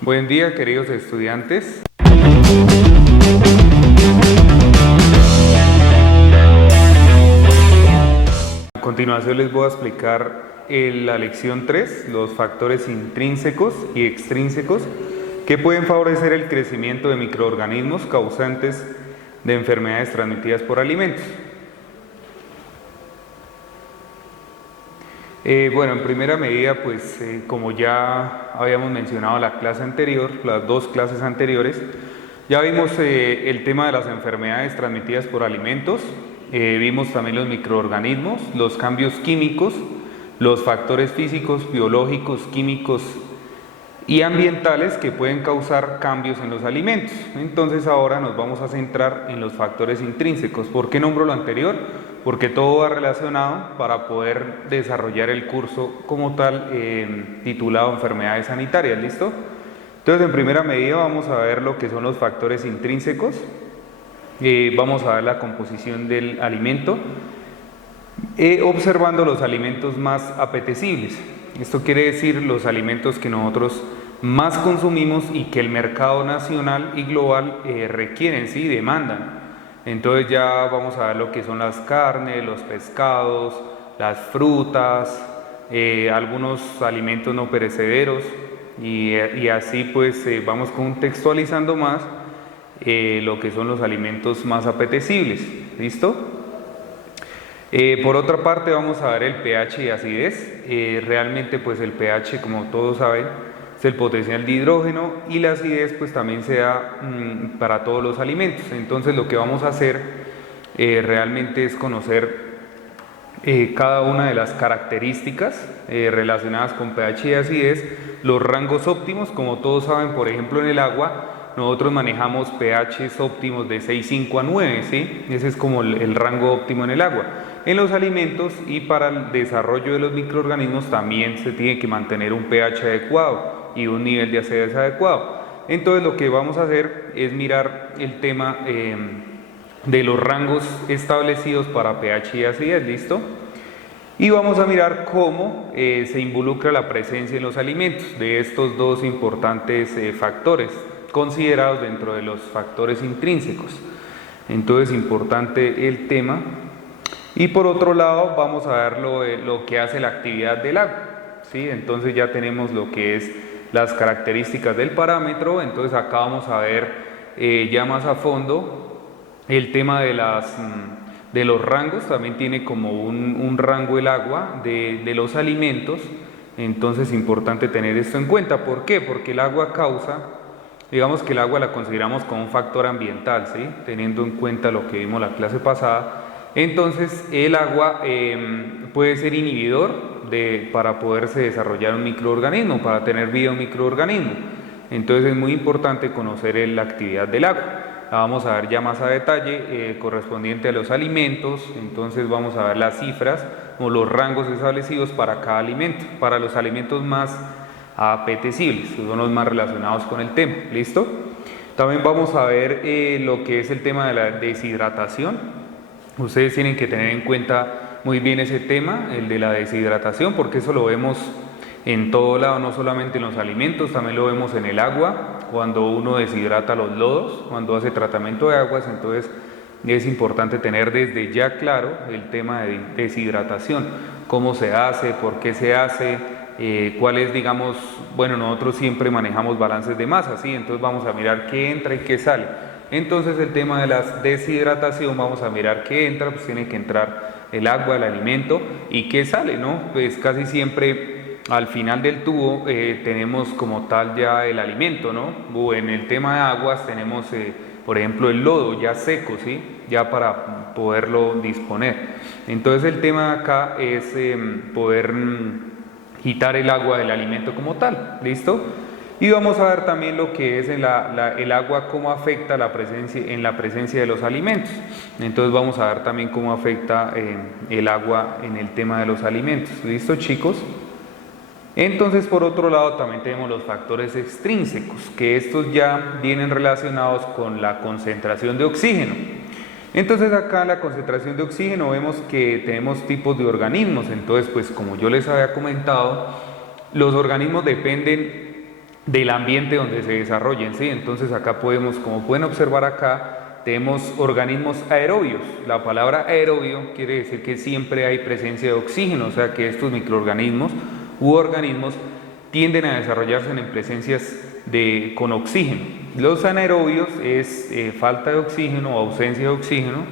Buen día, queridos estudiantes. A continuación les voy a explicar la lección 3, los factores intrínsecos y extrínsecos que pueden favorecer el crecimiento de microorganismos causantes de enfermedades transmitidas por alimentos. Bueno, en primera medida, pues como ya habíamos mencionado en la clase anterior, las dos clases anteriores, ya vimos el tema de las enfermedades transmitidas por alimentos, vimos también los microorganismos, los cambios químicos, los factores físicos, biológicos, químicos y ambientales que pueden causar cambios en los alimentos. Entonces ahora nos vamos a centrar en los factores intrínsecos. ¿Por qué nombro lo anterior? Porque todo va relacionado para poder desarrollar el curso como tal titulado Enfermedades Sanitarias, ¿listo? Entonces en primera medida vamos a ver lo que son los factores intrínsecos, vamos a ver la composición del alimento, observando los alimentos más apetecibles. Esto quiere decir los alimentos que nosotros más consumimos y que el mercado nacional y global requieren, ¿sí? Demandan. Entonces ya vamos a ver lo que son las carnes, los pescados, las frutas, algunos alimentos no perecederos y así pues vamos contextualizando más lo que son los alimentos más apetecibles. ¿Listo? Por otra parte vamos a ver el pH y acidez. Realmente pues el pH, como todos saben, es el potencial de hidrógeno y la acidez pues también se da para todos los alimentos. Entonces lo que vamos a hacer realmente es conocer cada una de las características relacionadas con pH y acidez, los rangos óptimos. Como todos saben, por ejemplo en el agua nosotros manejamos pHs óptimos de 6,5 a 9, ¿sí? Ese es como el rango óptimo en el agua. En los alimentos y para el desarrollo de los microorganismos también se tiene que mantener un pH adecuado y un nivel de acidez adecuado. Entonces lo que vamos a hacer es mirar el tema de los rangos establecidos para pH y acidez, ¿listo? Y vamos a mirar cómo se involucra la presencia en los alimentos de estos dos importantes factores considerados dentro de los factores intrínsecos. Entonces importante el tema. Y por otro lado vamos a ver lo que hace la actividad del agua, ¿sí? Entonces ya tenemos lo que es las características del parámetro. Entonces acá vamos a ver ya más a fondo el tema de los rangos. También tiene como un rango el agua de los alimentos. Entonces es importante tener esto en cuenta. ¿Por qué? Porque el agua causa, digamos que el agua la consideramos como un factor ambiental, ¿sí? Teniendo en cuenta lo que vimos la clase pasada. Entonces el agua puede ser inhibidor para poderse desarrollar un microorganismo, para tener vida un microorganismo. Entonces es muy importante conocer la actividad del agua. La vamos a ver ya más a detalle correspondiente a los alimentos. Entonces vamos a ver las cifras o los rangos establecidos para cada alimento, para los alimentos más apetecibles, que son los más relacionados con el tema. ¿Listo? También vamos a ver lo que es el tema de la deshidratación. Ustedes tienen que tener en cuenta muy bien ese tema, el de la deshidratación, porque eso lo vemos en todo lado, no solamente en los alimentos, también lo vemos en el agua, cuando uno deshidrata los lodos, cuando hace tratamiento de aguas. Entonces es importante tener desde ya claro el tema de deshidratación, cómo se hace, por qué se hace, cuál es, digamos, bueno, nosotros siempre manejamos balances de masa, ¿sí? Entonces vamos a mirar qué entra y qué sale. Entonces el tema de la deshidratación, vamos a mirar qué entra, pues tiene que entrar el agua, el alimento, y qué sale, ¿no? Pues casi siempre al final del tubo tenemos como tal ya el alimento, ¿no? En el tema de aguas tenemos, por ejemplo, el lodo ya seco, ¿sí? Ya para poderlo disponer. Entonces el tema acá es poder quitar el agua del alimento como tal, ¿listo? Y vamos a ver también lo que es el agua, cómo afecta en la presencia de los alimentos. Entonces vamos a ver también cómo afecta el agua en el tema de los alimentos. ¿Listo, chicos? Entonces, por otro lado, también tenemos los factores extrínsecos, que estos ya vienen relacionados con la concentración de oxígeno. Entonces acá en la concentración de oxígeno vemos que tenemos tipos de organismos. Entonces, pues como yo les había comentado, los organismos dependen del ambiente donde se desarrollen, ¿sí? Entonces acá podemos, como pueden observar acá, tenemos organismos aerobios. La palabra aerobio quiere decir que siempre hay presencia de oxígeno, o sea que estos microorganismos u organismos tienden a desarrollarse en presencias con oxígeno. Los anaerobios es falta de oxígeno o ausencia de oxígeno,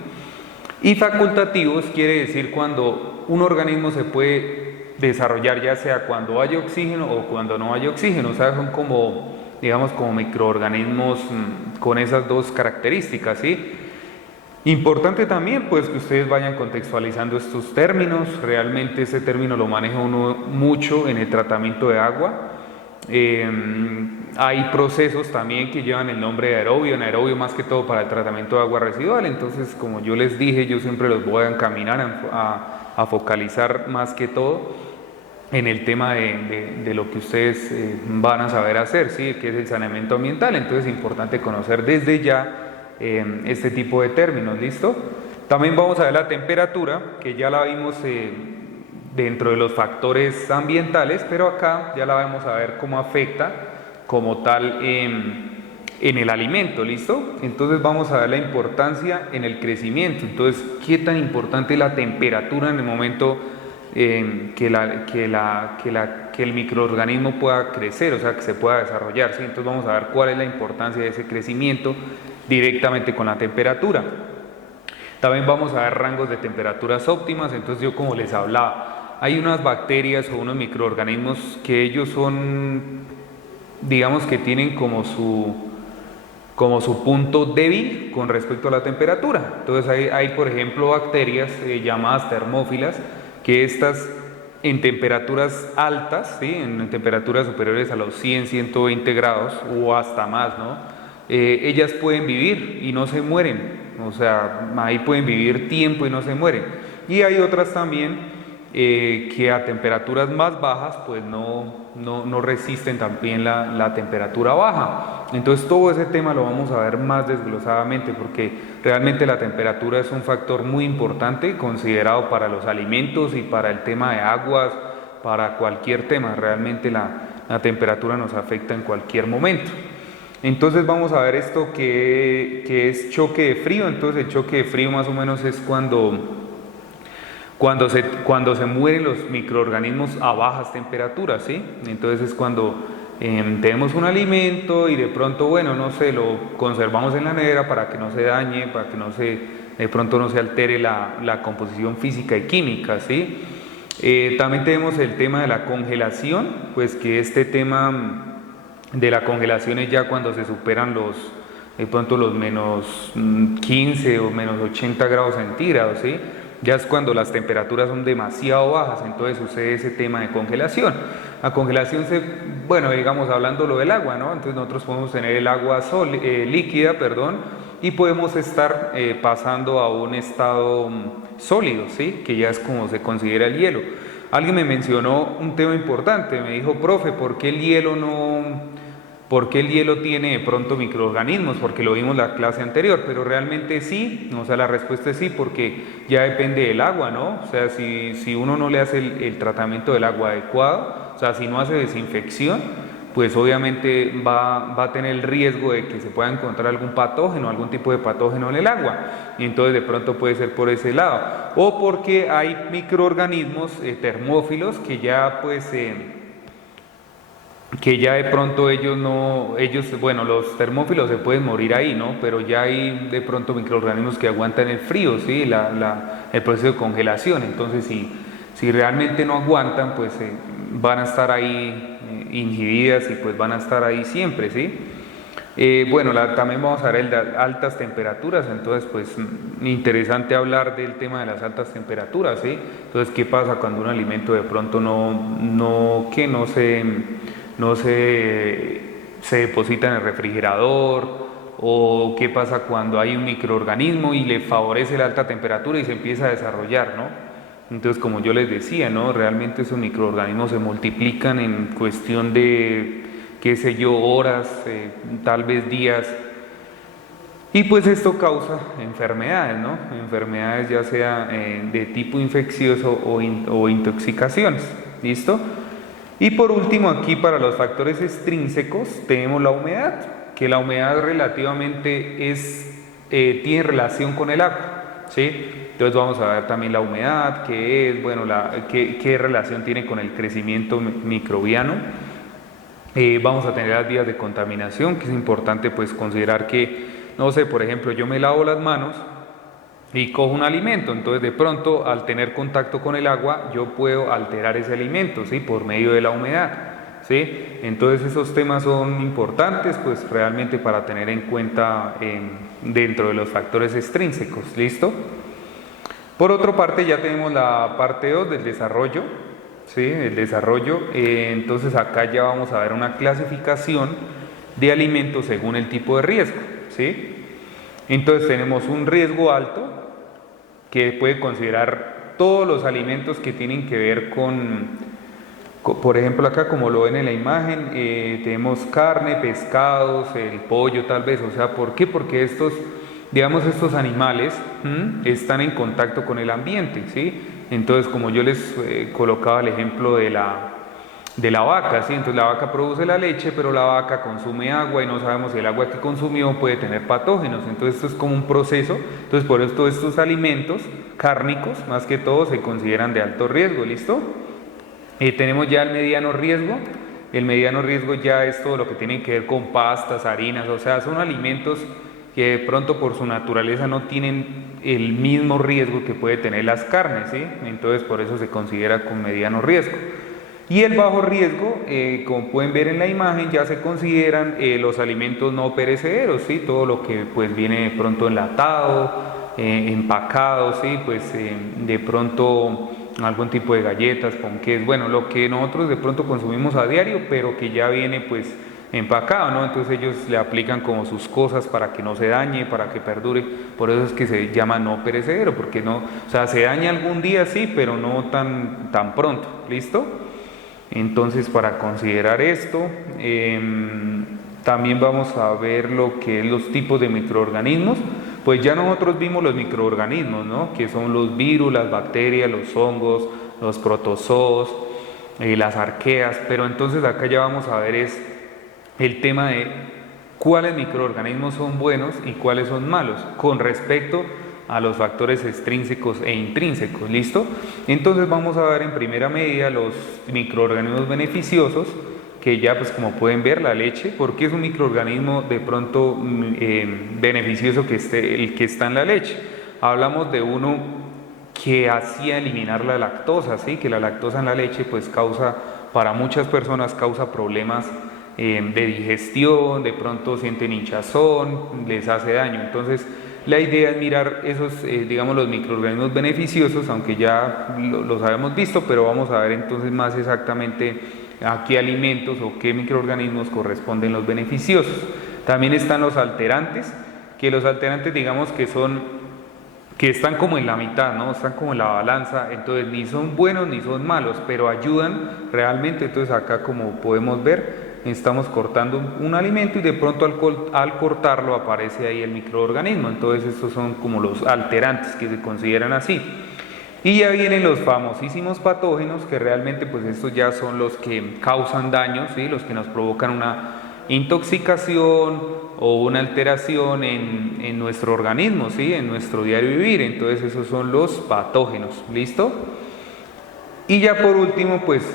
y facultativos quiere decir cuando un organismo se puede desarrollar ya sea cuando haya oxígeno o cuando no haya oxígeno, o sea, son como, digamos, como microorganismos con esas dos características, ¿sí? Importante también pues que ustedes vayan contextualizando estos términos. Realmente este término lo maneja uno mucho en el tratamiento de agua. Hay procesos también que llevan el nombre de aerobio, anaerobio más que todo para el tratamiento de agua residual. Entonces, como yo les dije, yo siempre los voy a encaminar a focalizar más que todo en el tema de lo que ustedes van a saber hacer, ¿sí? Que es el saneamiento ambiental. Entonces es importante conocer desde ya este tipo de términos, ¿listo? También vamos a ver la temperatura, que ya la vimos dentro de los factores ambientales, pero acá ya la vamos a ver cómo afecta como tal en el alimento, ¿listo? Entonces vamos a ver la importancia en el crecimiento. Entonces, ¿qué tan importante es la temperatura en el momento que el microorganismo pueda crecer, o sea, que se pueda desarrollar, ¿sí? Entonces vamos a ver cuál es la importancia de ese crecimiento directamente con la temperatura. También vamos a ver rangos de temperaturas óptimas. Entonces yo, como les hablaba, hay unas bacterias o unos microorganismos que ellos son, digamos que tienen como su punto débil con respecto a la temperatura. Entonces hay por ejemplo bacterias llamadas termófilas, que estas en temperaturas altas, ¿sí? En temperaturas superiores a los 100, 120 grados o hasta más, ¿no? Ellas pueden vivir y no se mueren, o sea, ahí pueden vivir tiempo y no se mueren. Y hay otras también que a temperaturas más bajas pues no resisten también la temperatura baja. Entonces todo ese tema lo vamos a ver más desglosadamente, porque realmente la temperatura es un factor muy importante considerado para los alimentos y para el tema de aguas, para cualquier tema. Realmente la temperatura nos afecta en cualquier momento. Entonces vamos a ver esto que es choque de frío. Entonces el choque de frío más o menos es cuando se mueren los microorganismos a bajas temperaturas, ¿sí? Entonces es cuando tenemos un alimento y de pronto, bueno, no sé, lo conservamos en la nevera para que no se dañe, para que de pronto no se altere la composición física y química, ¿sí? También tenemos el tema de la congelación, pues que este tema de la congelación es ya cuando se superan de pronto los menos 15 o menos 80 grados centígrados, ¿sí? Ya es cuando las temperaturas son demasiado bajas, entonces sucede ese tema de congelación. La congelación bueno, digamos, hablando lo del agua, ¿no? Entonces nosotros podemos tener el agua líquida, y podemos estar pasando a un estado sólido, ¿sí? Que ya es como se considera el hielo. Alguien me mencionó un tema importante, me dijo, profe, ¿por qué el hielo tiene de pronto microorganismos? Porque lo vimos en la clase anterior, pero realmente sí, o sea, la respuesta es sí, porque ya depende del agua, ¿no? O sea, si uno no le hace el tratamiento del agua adecuado, o sea, si no hace desinfección, pues obviamente va a tener el riesgo de que se pueda encontrar algún patógeno, algún tipo de patógeno en el agua, y entonces de pronto puede ser por ese lado, o porque hay microorganismos termófilos que ya pues de pronto bueno, los termófilos se pueden morir ahí, ¿no? Pero ya hay de pronto microorganismos que aguantan el frío, ¿sí? El proceso de congelación. Entonces, si realmente no aguantan, pues van a estar ahí inhibidas y pues van a estar ahí siempre, ¿sí? Bueno, también vamos a ver altas temperaturas. Entonces, pues interesante hablar del tema de las altas temperaturas, ¿sí? Entonces, ¿qué pasa cuando un alimento de pronto no se deposita en el refrigerador? O qué pasa cuando hay un microorganismo y le favorece la alta temperatura y se empieza a desarrollar, ¿no? Entonces, como yo les decía, ¿no? Realmente esos microorganismos se multiplican en cuestión de, qué sé yo, horas, tal vez días. Y pues esto causa enfermedades, ¿no? Enfermedades ya sea de tipo infeccioso o intoxicaciones, ¿listo? Y por último, aquí para los factores extrínsecos tenemos la humedad, que la humedad relativamente tiene relación con el agua, ¿sí? Entonces vamos a ver también la humedad, qué es, bueno, qué relación tiene con el crecimiento microbiano. Vamos a tener las vías de contaminación, que es importante pues considerar que, no sé, por ejemplo, yo me lavo las manos y cojo un alimento, entonces de pronto al tener contacto con el agua yo puedo alterar ese alimento, ¿sí? Por medio de la humedad, ¿sí? Entonces esos temas son importantes pues realmente para tener en cuenta dentro de los factores extrínsecos, ¿listo? Por otra parte ya tenemos la parte 2 del desarrollo, ¿sí? El desarrollo, entonces acá ya vamos a ver una clasificación de alimentos según el tipo de riesgo, ¿sí? Entonces tenemos un riesgo alto, que puede considerar todos los alimentos que tienen que ver por ejemplo acá como lo ven en la imagen, tenemos carne, pescados, el pollo tal vez, o sea, ¿por qué? Porque estos animales están en contacto con el ambiente, ¿sí? Entonces como yo les colocaba el ejemplo de la vaca, ¿sí? Entonces la vaca produce la leche, pero la vaca consume agua y no sabemos si el agua que consumió puede tener patógenos, entonces esto es como un proceso, entonces por esto estos alimentos cárnicos, más que todo, se consideran de alto riesgo, ¿listo? Tenemos ya el mediano riesgo ya es todo lo que tiene que ver con pastas, harinas, o sea, son alimentos que de pronto por su naturaleza no tienen el mismo riesgo que puede tener las carnes, ¿sí? Entonces por eso se considera con mediano riesgo. Y el bajo riesgo, como pueden ver en la imagen, ya se consideran los alimentos no perecederos, ¿sí? Todo lo que pues viene de pronto enlatado, empacado, ¿sí? Pues de pronto algún tipo de galletas, ponqués, bueno, lo que nosotros de pronto consumimos a diario, pero que ya viene pues empacado, ¿no? Entonces ellos le aplican como sus cosas para que no se dañe, para que perdure, por eso es que se llama no perecedero, porque no, o sea, se daña algún día sí, pero no tan pronto, ¿listo? Entonces para considerar esto, también vamos a ver lo que es los tipos de microorganismos. Pues ya nosotros vimos los microorganismos, ¿no? Que son los virus, las bacterias, los hongos, los protozoos, las arqueas, pero entonces acá ya vamos a ver es el tema de cuáles microorganismos son buenos y cuáles son malos con respecto a los factores extrínsecos e intrínsecos, ¿listo? Entonces vamos a ver en primera medida los microorganismos beneficiosos, que ya pues como pueden ver la leche, porque es un microorganismo de pronto beneficioso el que está en la leche. Hablamos de uno que hacía eliminar la lactosa, ¿sí? Que la lactosa en la leche pues para muchas personas causa problemas de digestión, de pronto sienten hinchazón, les hace daño. Entonces la idea es mirar esos, digamos, los microorganismos beneficiosos, aunque ya los habíamos visto, pero vamos a ver entonces más exactamente a qué alimentos o qué microorganismos corresponden los beneficiosos. También están los alterantes, que los alterantes digamos que están como en la mitad, ¿no? Están como en la balanza, entonces ni son buenos ni son malos, pero ayudan realmente. Entonces acá como podemos ver, estamos cortando un alimento y de pronto al cortarlo aparece ahí el microorganismo, entonces estos son como los alterantes que se consideran así. Y ya vienen los famosísimos patógenos, que realmente pues estos ya son los que causan daño, ¿sí? Los que nos provocan una intoxicación o una alteración en nuestro organismo, ¿sí? En nuestro diario vivir, entonces esos son los patógenos, ¿listo? Y ya por último pues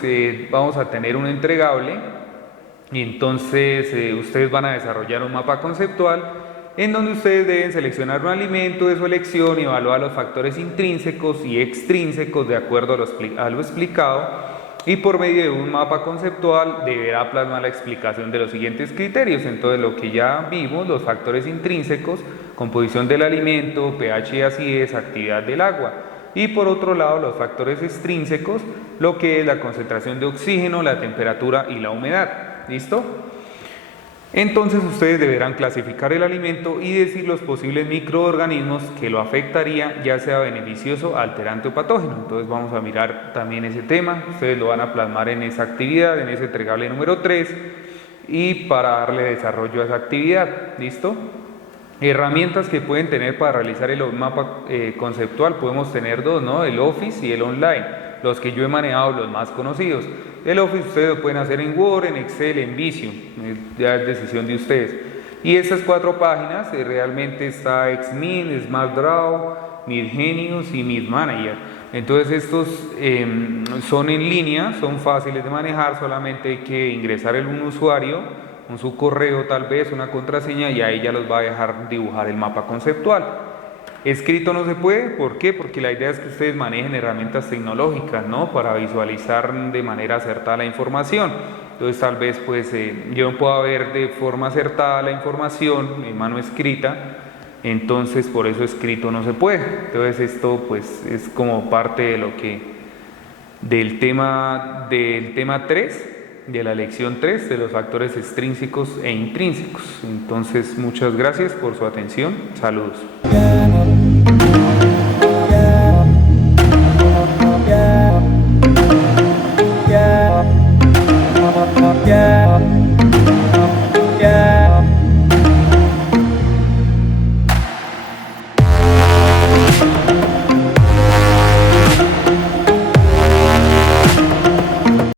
vamos a tener un entregable, y entonces ustedes van a desarrollar un mapa conceptual en donde ustedes deben seleccionar un alimento de su elección y evaluar los factores intrínsecos y extrínsecos de acuerdo a lo explicado, y por medio de un mapa conceptual deberá plasmar la explicación de los siguientes criterios. Entonces lo que ya vimos, los factores intrínsecos, composición del alimento, pH y acidez, actividad del agua, y por otro lado los factores extrínsecos, lo que es la concentración de oxígeno, la temperatura y la humedad. ¿Listo? Entonces ustedes deberán clasificar el alimento y decir los posibles microorganismos que lo afectaría, ya sea beneficioso, alterante o patógeno. Entonces vamos a mirar también ese tema, ustedes lo van a plasmar en esa actividad, en ese entregable número 3, y para darle desarrollo a esa actividad. ¿Listo? Herramientas que pueden tener para realizar el mapa conceptual, podemos tener dos, ¿no? El Office y el online. los que yo he manejado, los más conocidos. El Office ustedes lo pueden hacer en Word, en Excel, en Visio, ya es decisión de ustedes. Y esas 4 páginas realmente está Xmin, SmartDraw, Midgenius y MidManager. Entonces estos son en línea, son fáciles de manejar, solamente hay que ingresar un usuario con su correo, tal vez una contraseña, y ahí ya los va a dejar dibujar el mapa conceptual. Escrito no se puede, ¿por qué? Porque la idea es que ustedes manejen herramientas tecnológicas, ¿no? Para visualizar de manera acertada la información. Entonces tal vez pues yo no puedo ver de forma acertada la información en mano escrita, entonces por eso escrito no se puede. Entonces esto pues es como parte de lo que del tema 3, de la lección 3, de los factores extrínsecos e intrínsecos. Entonces muchas gracias por su atención, saludos.